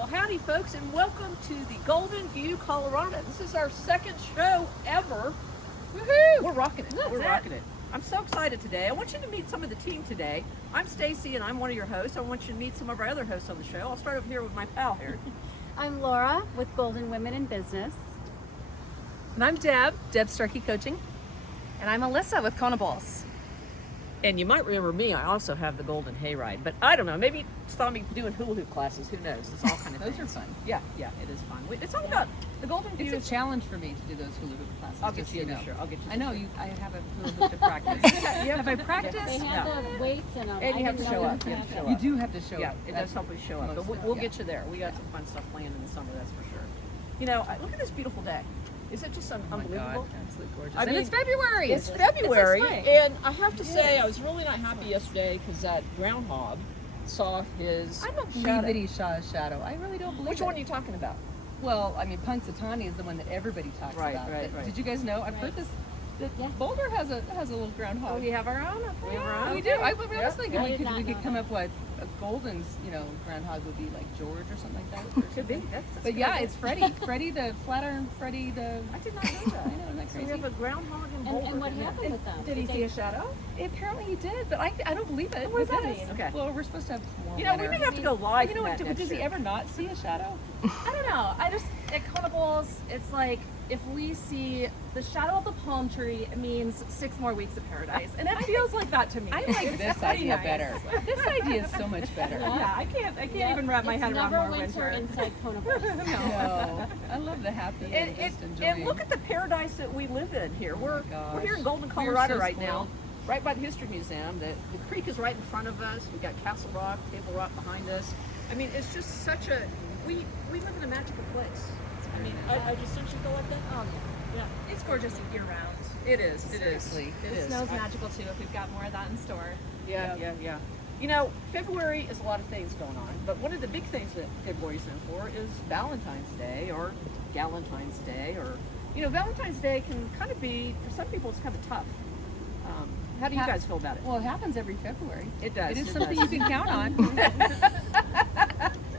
Well, howdy, folks, and welcome to the Golden View, Colorado. This is our second show ever. Woohoo! We're rocking it. We're rocking it. I'm so excited today. I want you to meet some of the team today. I'm Stacy, and I'm one of your hosts. I want you to meet some of our other hosts on the show. I'll start over here with my pal here. I'm Laura with Golden Women in Business. And I'm Deb Starkey Coaching. And I'm Alyssa with Kona Balls. And you might remember me. I also have the Golden Hayride, but I don't know. Maybe you saw me doing hula hoop classes. Who knows? It's all kind of Those things. are fun. Yeah, it is fun. It's all about the Golden View. It's a challenge for me to do those hula hoop classes. I'll get just you so this know. year. I'll get you. I know this year. I have a hula hoop to practice. Have I They practiced? have No. the weights in them. And you I have to didn't show know up. you You had have to that. show You up. do have to show Yeah, up. it That's does help us show up. But most- we'll yeah. get you there. We got some fun stuff planned in the summer, that's for sure. You know, look at this beautiful day. Is it just Oh my unbelievable? God, absolutely gorgeous. I And mean, it's February. It's February, spring. and I have to say, I was really not happy yesterday because that groundhog saw his. I don't believe shadow. that he saw a shadow. I really don't believe Which it. one are you talking about? Well, I mean, Punxsutawney is the one that everybody talks Right, about. right, But right. Did you guys know? I've heard this. That Boulder has a little groundhog. Oh, we have our own. We have our own. We do. I was Yeah. thinking I we did could not know come that. up with a golden, groundhog would be like George or something like that. Could be. That's But good yeah, idea. it's Freddie. Freddie the Flatiron. Freddie the. I did not know that. I know, isn't that So we crazy? have a groundhog in Boulder. And what happened with them? Did he see a shadow? Apparently he did, but I don't believe it. What does But that then- mean? Okay. Well, we're supposed to have more. You know, we winter. may have to go live. You know for what? that next Does he year. ever not see a shadow? I don't know. I just at Conables, it's like if we see the shadow of the palm tree, it means 6 more weeks of paradise, and it feels like that to me. I like It's this pretty idea nice. better. This idea is so much better. Yeah, I can't Yep. even wrap my It's head around never more winter winter. inside Kona Balls. No, I love the happy and just enjoying. And look at the paradise that we live in here. We're gosh. here in Golden, We're Colorado so right now, spoiled. right by the History Museum. The creek is right in front of us. We got Castle Rock, Table Rock behind us. I mean, it's just such a we live in a magical place. I mean, I just don't you feel like that? Yeah, It's gorgeous year round. it is. It is. Seriously. It The is. snow's I- magical too if we've got more of that in store. Yeah. You know, February is a lot of things going on, but one of the big things that February's in for is Valentine's Day or Galentine's Day, or Valentine's Day can kind of be, for some people, it's kind of tough. How do you guys feel about it? Well, it happens every February. It does. It is it something does. you can count on.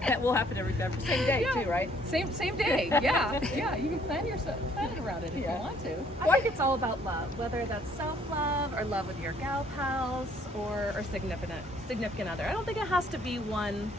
That will happen every February. Same day too, right? Same day. Yeah. You can plan it around it if you want to. I think it's all about love, whether that's self-love or love with your gal pals or significant other. I don't think it has to be one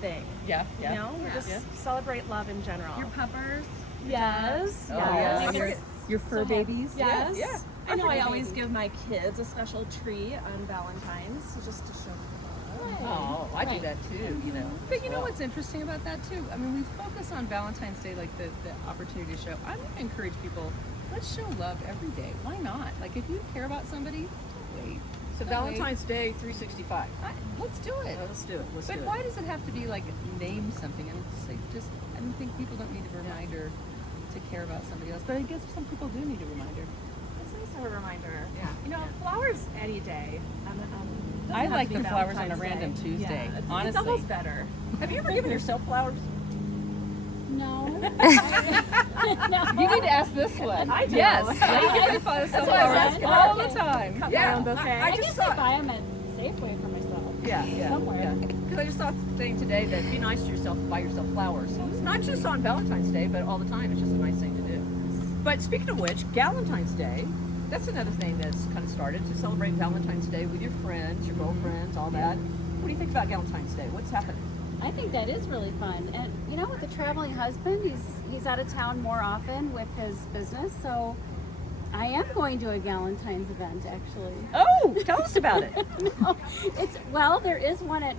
thing. Yeah. You know, we just Yeah. celebrate love in general. Your puppers. Yes. Oh, yes. yeah. Your fur babies. Yes. Yeah. I know. I Our always babies. give my kids a special tree on Valentine's just to show them love. Oh, I do Right. that too. But you know Well, what's interesting about that too? I mean, we focus on Valentine's Day, like the opportunity to show. I'm going to encourage people, let's show love every day. Why not? Like if you care about somebody, don't wait. So Don't wait. Valentine's Day 365. Let's do it. Let's do it. Let's But do why it. does it have to be like name something? And I don't think people don't need a reminder to care about somebody else. But I guess some people do need a reminder. It's nice to have a reminder. Yeah. You know, flowers any day. Doesn't I have like to be the flowers on a Valentine's random Day. Tuesday, Yeah, it's honestly. almost better. Have you ever given yourself flowers? No. You need to ask this one. I do. Yes. You give yourself That's what I was flowers asking. all the time. Cut Yeah, my own bouquet. I I just guess thought- I buy them at Safeway for myself. Yeah. Somewhere. Because I just thought saying today that be nice to yourself, buy yourself flowers. It's not just on Valentine's Day, but all the time. It's just a nice thing to do. But speaking of which, Galentine's Day, that's another thing that's kind of started to celebrate Valentine's Day with your friends, your girlfriends, all that. What do you think about Galentine's Day? What's happening? I think that is really fun. And you know, with the traveling husband, he's out of town more often with his business, so I am going to a Galentine's event actually. Oh, tell us about it. No, there is one at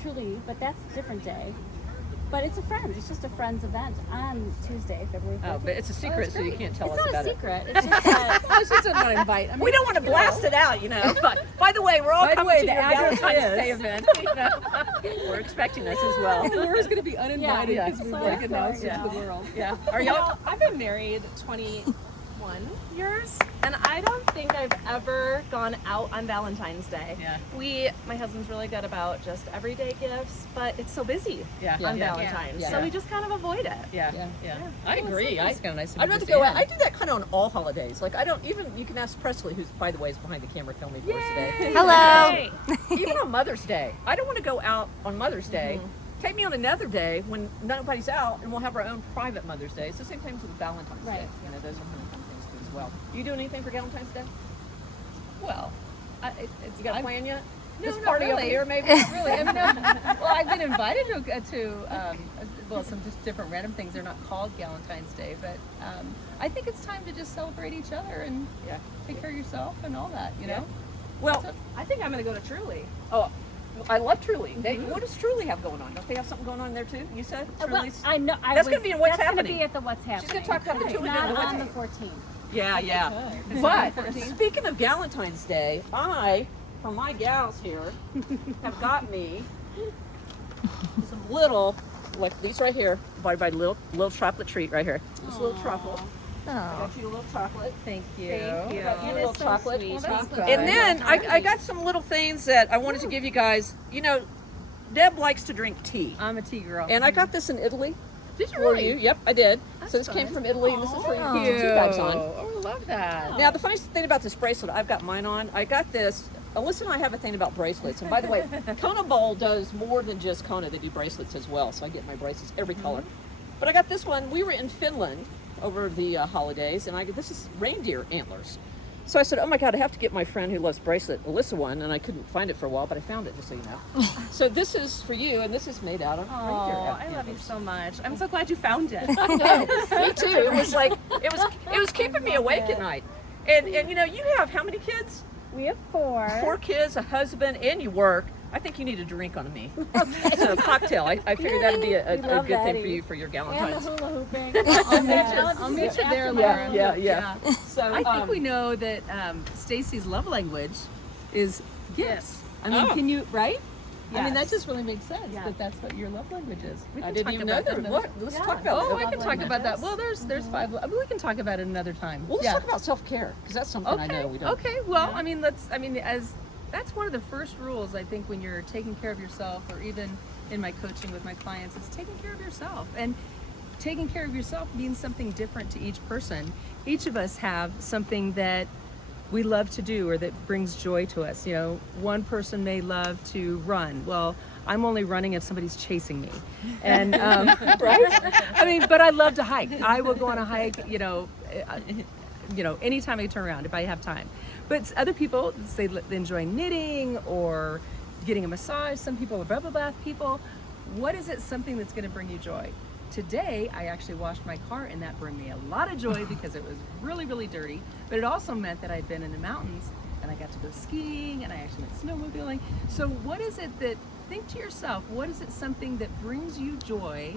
Truly, but that's a different day. But it's it's just a friends event on Tuesday, February 14th. Oh, but it's a secret, so you can't tell It's us not about a it. secret. It's just that It's just not an invite. I mean, We don't want to blast it out, But by the way, we're all By the coming way, to the your address Galentine's Day is- event. We're expecting us as well. Laura's going to be uninvited Yeah. because we've So like that's announced it right, to the yeah. world. Yeah. Are You y'all? know, I've been married 21 years, and I don't think I've ever gone out on Valentine's Day. Yeah. My husband's really good about just everyday gifts, but it's so busy Yeah. on Yeah. Valentine's, Yeah. so we just kind of avoid it. Yeah. Yeah. I agree. It's kind of nice to I'd rather just go out. in. I do that kind of on all holidays. Like I don't even. You can ask Presley, who's by the way is behind the camera filming for us today. Hello. Yay. Even on Mother's Day, I don't want to go out on Mother's Day take me on another day when nobody's out, and we'll have our own private Mother's Day. It's the same thing with Valentine's Day. Right. You know, those are kind of fun things too as well. You doing anything for Valentine's Day? Well, You got a plan yet? No, This not party over really. here, maybe? Not really. I mean, well, I've been invited to some just different random things. They're not called Valentine's Day, but I think it's time to just celebrate each other and Yeah. take care of yourself and all that. You know. Well, I think I'm gonna go to Truly. oh, I love Truly. What does Truly have going on? Don't they have something going on there too? You said Well, Truly's. I know. That's gonna be in What's That's Happening. gonna be at the What's Happening. She's gonna talk about the It's Truly not doing What's on the Happening. 14th. Yeah, yeah. But speaking of Valentine's Day, for my gals here, have got me some little, like these right here, by little chocolate treat right here. This little chocolate. I got you a little chocolate. Thank you. Thank you. I got you a It little is so chocolate. sweet. Well, that's Thank good. you. And then I got some little things that I wanted to give you guys. You know, Deb likes to drink tea. I'm a tea girl. And I got this in Italy Did you for really? you. Yep, I did. That's So this came fun. from Italy, and this is for you to Oh, keep your tea bags on. Oh, I love that. Now, the funniest thing about this bracelet, I've got mine on. I got this. Alyssa and I have a thing about bracelets. And by the way, Kona Bowl does more than just Kona. They do bracelets as well. So I get my bracelets every color. But I got this one. We were in Finland over the holidays, and this is reindeer antlers. So I said, oh my God, I have to get my friend who loves bracelet, Alyssa, one. And I couldn't find it for a while, but I found it, just so you know. So this is for you, and this is made out of reindeer Oh, antlers. I love you so much. I'm so glad you found it. Me too. It was like it was keeping me awake at night. And you know, you have how many kids? We have 4. 4 kids, a husband, and you work. I think you need a drink on me. So a cocktail. I figured that'd be a We love good thing that, for you for your And the Galentine's. hula hooping. I'll meet you there, Yeah, Laura. yeah. So I think we know that Stacy's love language is gifts. I mean, Oh. can you, right? I mean, that Yes. just really makes sense Yeah. that that's what your love language is. We I can didn't talk even about know that. another- What? Let's Yeah. talk about Oh, that. I can talk about that. Well, there's 5. We can talk about it another time. Well, let's yeah. talk about self-care because that's something I Okay. know we don't. Okay. Well, I mean, that's one of the first rules I think when you're taking care of yourself, or even in my coaching with my clients, is taking care of yourself. And taking care of yourself means something different to each person. Each of us have something that we love to do or that brings joy to us. You know, one person may love to run. Well, I'm only running if somebody's chasing me. And right? I mean, but I love to hike. I will go on a hike, anytime I turn around if I have time. But other people say they enjoy knitting or getting a massage. Some people are bubble bath people. What is it, something that's going to bring you joy? Today, I actually washed my car, and that brought me a lot of joy because it was really, really dirty. But it also meant that I'd been in the mountains, and I got to go skiing, and I actually went snowmobiling. So what is it that, think to yourself, what is it, something that brings you joy?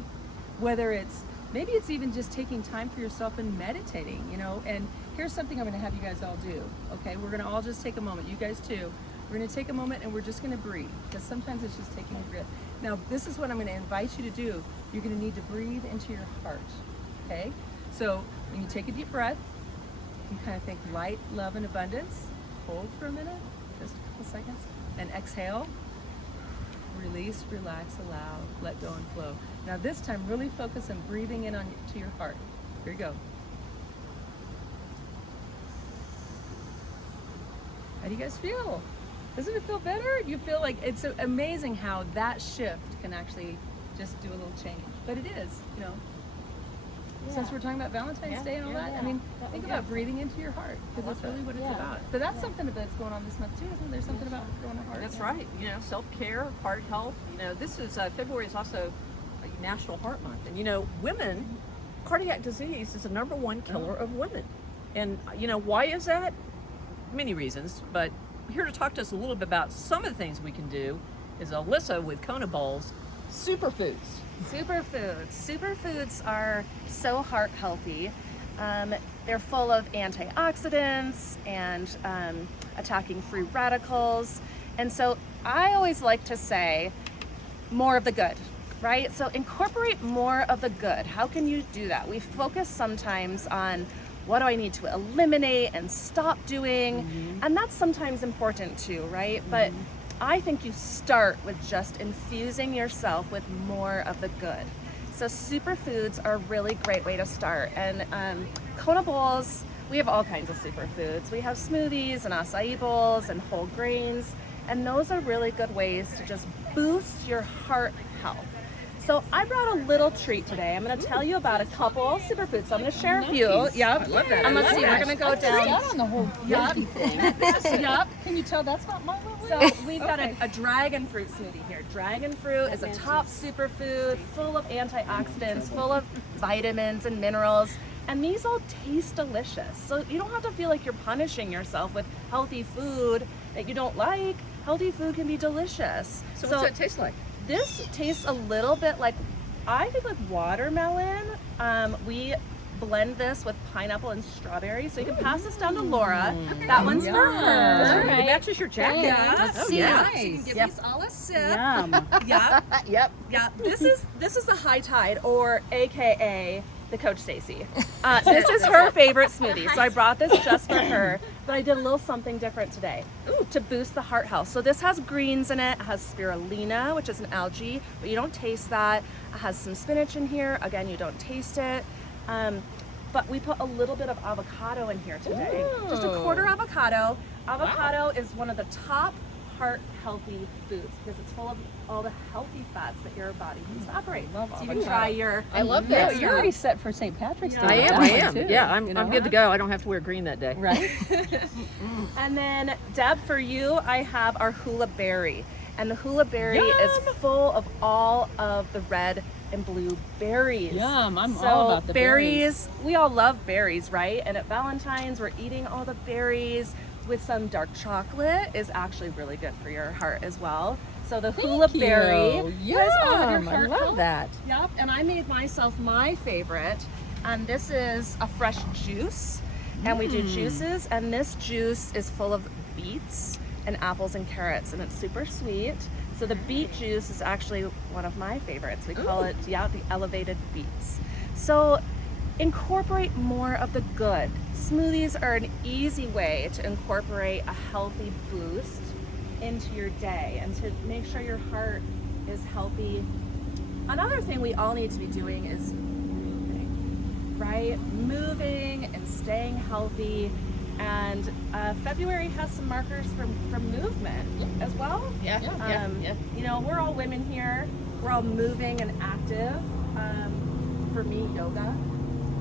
Whether maybe it's even just taking time for yourself and meditating, and here's something I'm going to have you guys all do. Okay, we're going to all just take a moment, you guys too. We're going to take a moment and we're just going to breathe, because sometimes it's just taking a breath. Now, this is what I'm going to invite you to do. You're going to need to breathe into your heart. Okay, so when you take a deep breath, you kind of think light, love, and abundance. Hold for a minute, just a couple seconds, and exhale. Release, relax, allow, let go, and flow. Now this time, really focus on breathing in to your heart. Here you go. How do you guys feel? Doesn't it feel better? You feel like it's amazing how that shift can actually just do a little change. But it is, since we're talking about Valentine's Day and all that, I mean, think about breathing into your heart, because that's really what it's about. But that's something that's going on this month too, isn't there? Something about growing a heart. That's right. Self-care, heart health. This is February is also National Heart Month, and women, cardiac disease is the #1 killer of women. And why is that? Many reasons, but here to talk to us a little bit about some of the things we can do is Alyssa with Kona Bowls Superfoods. Superfoods are so heart healthy. They're full of antioxidants and attacking free radicals. And so I always like to say more of the good, right? So incorporate more of the good. How can you do that? We focus sometimes on what do I need to eliminate and stop doing? And that's sometimes important too, right? But I think you start with just infusing yourself with more of the good. So superfoods are a really great way to start. And Kona Bowls, we have all kinds of superfoods. We have smoothies and acai bowls and whole grains. And those are really good ways to just boost your heart health. So I brought a little treat today. I'm going to tell you about a couple superfoods. So I'm going to share a few. Yep. love that. And let's I see, love we're going to go down. on the whole Yep. Yep. Can you tell that's not my So we've got a dragon fruit smoothie here. Dragon fruit is a top superfood, full of antioxidants, full of vitamins and minerals. And these all taste delicious. So you don't have to feel like you're punishing yourself with healthy food that you don't like. Healthy food can be delicious. So what's that taste like? This tastes a little bit like, I think, like watermelon. We blend this with pineapple and strawberry. So you can pass this down to Laura. That one's for her. It matches your jacket. Yeah. Oh, see. yeah. Nice. So you can give Yep. these all a sip. Yum. Yep. Yep. Yeah, this is the High Tide, or AKA the Coach Stacy. This is her favorite smoothie, so I brought this just for her. But I did a little something different today to boost the heart health. So this has greens in it. It has spirulina, which is an algae, but you don't taste that. It has some spinach in here. Again, you don't taste it. But we put a little bit of avocado in here today. Just a quarter avocado. Avocado is one of the top heart healthy foods because it's full of all the healthy fats that your body needs to operate. Love So you can avocado. try your. I love No, that. you're already set for St. Patrick's Day. Yeah. I with am. that I one, am. too, Yeah, I'm you know? good to go. I don't have to wear green that day. Right? And then Deb, for you, I have our hula berry, and the hula berry is full of all of the red and blue berries. Yum, I'm so all about the berries. We all love berries, right? And at Valentine's, we're eating all the berries with some dark chocolate is actually really good for your heart as well. So the hula berry. You guys all have your Yum, I heart love health? that. Yep, and I made myself my favorite. And this is a fresh juice. And we do juices, and this juice is full of beets and apples and carrots, and it's super sweet. So the beet juice is actually one of my favorites. We call it, the elevated beets. So incorporate more of the good. Smoothies are an easy way to incorporate a healthy boost into your day and to make sure your heart is healthy. Another thing we all need to be doing is moving, right? Moving and staying healthy. And February has some markers for movement as well. Yeah. You know, we're all women here. We're all moving and active. For me, yoga,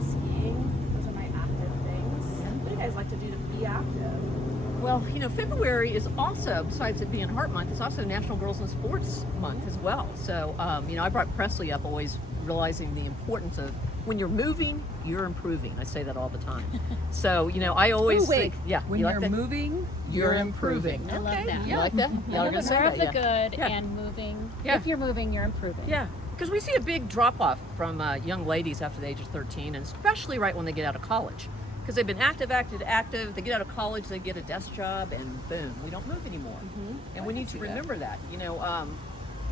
skiing, those are my active things. What do you guys like to do to be active? Well, you know, February is also, besides it being Heart Month, it's also National Girls in Sports Month as well. So, you know, I brought Presley up always realizing the importance of when you're moving, you're improving. I say that all the time. So, you know, I always think, yeah, When you you're like that? moving, You're improving. I love that. You like that? Y'all are gonna say More of that, the yeah. good Yeah. and moving. Yeah. If you're moving, you're improving. Yeah, because we see a big drop off from young ladies after the age of 13, and especially right when they get out of college. Because they've been active. They get out of college, they get a desk job, and boom, we don't move anymore. And we need to remember that. You know,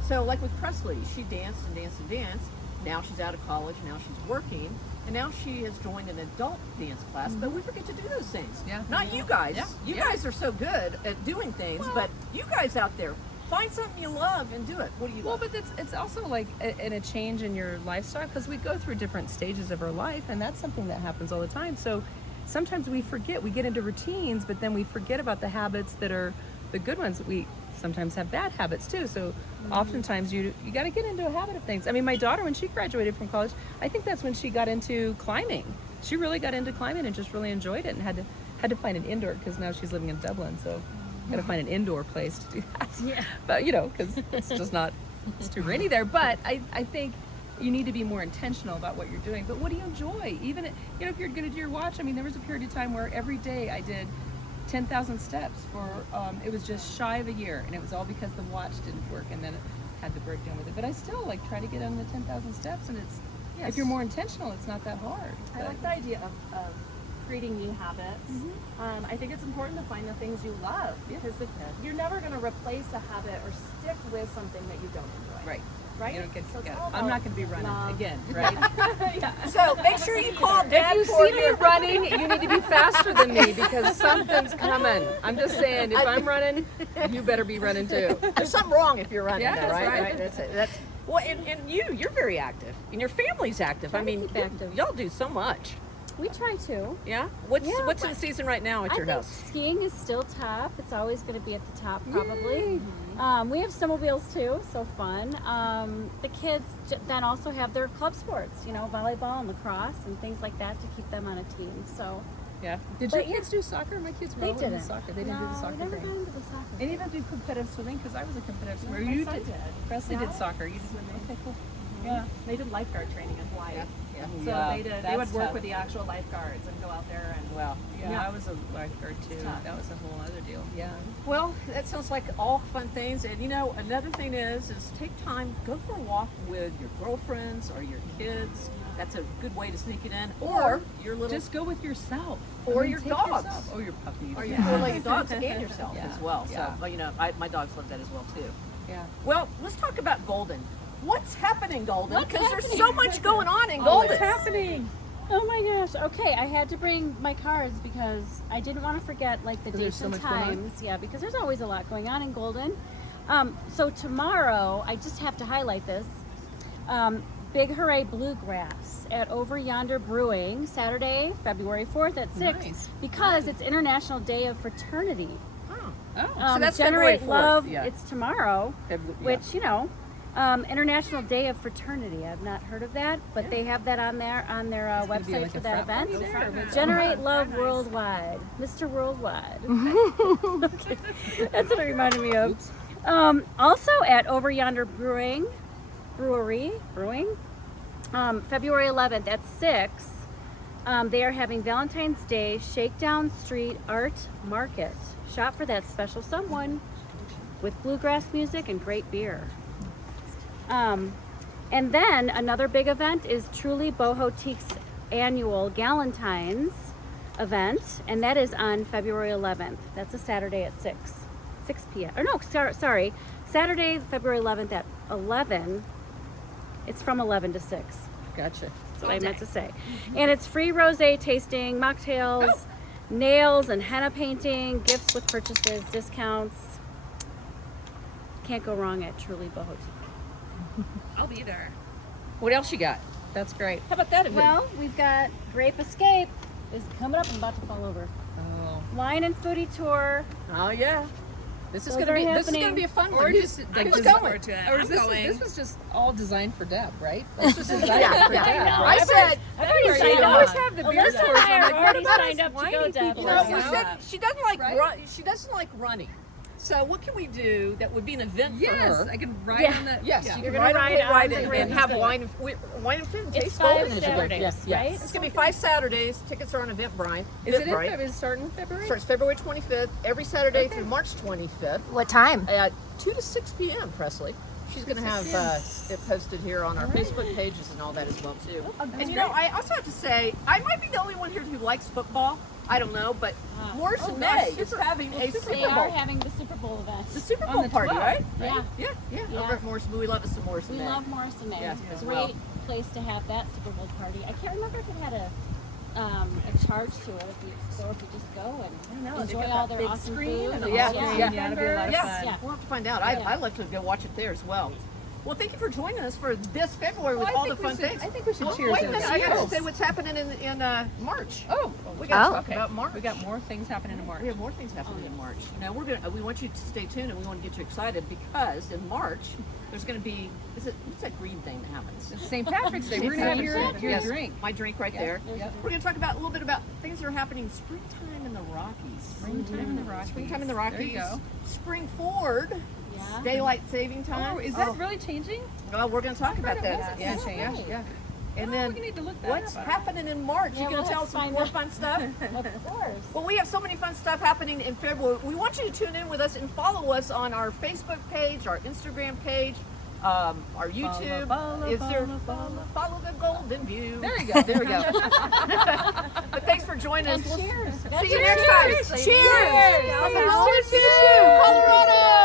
so like with Presley, she danced and danced and danced. Now she's out of college. Now she's working, and now she has joined an adult dance class. But we forget to do those things. Yeah. Not you guys. Yeah. You Yeah. guys are so good at doing things, but you guys out there, find something you love and do it. What do you Well, love? but it's also like a change in your lifestyle because we go through different stages of our life, and that's something that happens all the time. So sometimes we forget, we get into routines, but then we forget about the habits that are the good ones. We sometimes have bad habits too. So oftentimes you got to get into a habit of things. I mean, my daughter, when she graduated from college, I think that's when she got into climbing. She really got into climbing and just really enjoyed it, and had to find an indoor because now she's living in Dublin. So got to find an indoor place to do that. Yeah. But you know, because it's just not, it's too rainy there. But I think you need to be more intentional about what you're doing. But what do you enjoy? Even, you know, if you're going to do your watch, I mean, there was a period of time where every day I did 10,000 steps for, it was just shy of a year, and it was all because the watch didn't work, and then it had to break down with it. But I still like try to get on the 10,000 steps, and it's, Yes. if you're more intentional, it's not that hard. I But- like the idea of creating new habits. I think it's important to find the things you love because if you're never going to replace a habit or stick with something that you don't enjoy. Right. Right? You don't get, So it's yeah. all I'm not about going to be running love. again, right? So make sure you call Dad If you for see me running, you need to be faster than me because something's coming. I'm just saying, if I'm running, you better be running too. There's something wrong if you're running, Yeah, though, that's right? right. That's it. That's well, and you're very active, and your family's active. I mean, keep active. y'all do so much. We try to. Yeah. What's Yeah. in season right now at I your think house? skiing is still top. It's always going to be at the top, probably. We have snowmobiles too, so fun. The kids then also have their club sports, volleyball and lacrosse and things like that to keep them on a team. So Yeah. Did But your kids do soccer? My kids were they all into didn't. soccer. They didn't do the No, soccer we never thing. got into the soccer. Any of them do competitive swimming? Because I was a competitive swimmer. my You son did. did. Presley Yeah. did soccer. You did swimming. Okay, cool. Yeah. They did lifeguard training in Hawaii. Yeah. So Yeah. they would That's work tough. with the actual lifeguards and go out there and Well. Yeah, I was a lifeguard too. tough. That was a whole other deal. Yeah. Well, that sounds like all fun things. And another thing is take time, go for a walk with your girlfriends or your kids. That's a good way to sneak it in. Or your little, Just go with yourself. Or your take dogs. yourself. Or your puppies. or your four-legged dogs and yourself Yeah. as well. Yeah. So, my dogs love that as well too. Yeah. Well, let's talk about Golden. What's happening, Golden? What's Because there's happening? so much going on in Golden. happening? Oh my gosh. Okay, I had to bring my cards because I didn't want to forget the There's dates so and much going on? times. Yeah, because there's always a lot going on in Golden. So tomorrow, I just have to highlight this. Big Hooray Bluegrass at Over Yonder Brewing, Saturday, February 4th at 6, Nice. because it's International Day of Fraternity. Oh. So that's February Generate 4th, Love, yeah. it's tomorrow. February- yeah. Which International Day of Fraternity. I've not heard of that, but they have that on their gonna be website like for a that frat event. party there? Generate Love Worldwide, Mr. Worldwide. Okay. That's what it reminded me of. Also at Over Yonder Brewing, February 11th at 6. They are having Valentine's Day Shakedown Street Art Market. Shop for that special someone with bluegrass music and great beer. And then another big event is Truly Bohotique's annual Galentine's event, and that is on February 11th. That's a Saturday at 6 p.m. Or no, sorry, Saturday, February 11th at 11. It's from 11 to 6. Gotcha. That's what I meant to say. And it's free rosé tasting, mocktails, nails and henna painting, gifts with purchases, discounts. Can't go wrong at Truly Bohotique. I'll be there. What else you got? That's great. How about that event? Well, we've got Grape Escape is coming up. I'm about to fall over. Oh. Wine and foodie tour. Oh yeah. This is Those gonna are be happening. a fun Or one. just like Who's just- going? Forward to it. Or I'm is this, going. this was just all designed for Deb, right? This was designed Yeah, for yeah. Deb. know. I said, I've already You signed always up. have the beer Alyssa tours. and I I'm are like, what already about signed us up to whiny go, people? Deb. we Yeah. said she doesn't like Right? she doesn't like running. So what can we do that would be an event for Yes, her? I can ride Yeah. on that. Yes, yeah. you You're can gonna ride on ride it, on the and Grape have Escape. wine and food. It's Taste 5 Golden is a great- Saturdays, yes, yes. right? It's gonna be 5 Saturdays. Tickets are on Eventbrite. Is it in Eventbrite. February? Is it starting in February? Starts February 25th, every Saturday through March 25th What time? at 2 to 6 p.m. Presley. She's going to have it posted here on our Facebook pages and all that as well too. And I also have to say, I might be the only one here who likes football. I don't know, but Morrison May is having a Super They are Bowl. having the Super Bowl event. The Super On Bowl the party, 12th, right? Yeah. Yeah, yeah. Yeah. Over at Morrison, we love us some Morrison We May. love Morrison May. Yes, as Great well. place to have that Super Bowl party. I can't remember if it had a charge to it, if you just go and know, they've enjoy got all that their big awesome screen food. and and- Yeah, Yeah, yeah. yeah, it'll be a lot of Yes, fun. Yeah. we'll have to find out. Yeah. I'd love to go watch it there as well. Well, thank you for joining us for this February with Well, I all the think fun we should- things. I think we should Well, cheers wait a to minute, it. I got to Cheers. say what's happening in March. Oh, We got to Oh. talk about March. we got more things happening in March. We have more things happening in March. We want you to stay tuned, and we want to get you excited because in March there's going to be what's that green thing that happens? It's St. Patrick's Day. We're gonna have your Yes, drink. my drink right there. Yep. We're going to talk about a little bit about things that are happening springtime in the Rockies. Springtime in the Rockies. Springtime in the There Rockies. you go. Spring forward. Yeah. Daylight saving time. Oh, is that really changing? Well, we're going to talk about it that. wasn't Yeah, gonna yeah, change. yeah. And Oh, then we need to look that what's up. happening in March? Yeah, You going we'll to tell have us to some find more out. fun stuff? Of course. Well, we have so many fun stuff happening in February. We want you to tune in with us and follow us on our Facebook page, our Instagram page, our YouTube. Follow the Golden View. There you go. There we go. But thanks for joining us. And cheers. See you next time. Cheers. Cheers. From the Golden View, Colorado.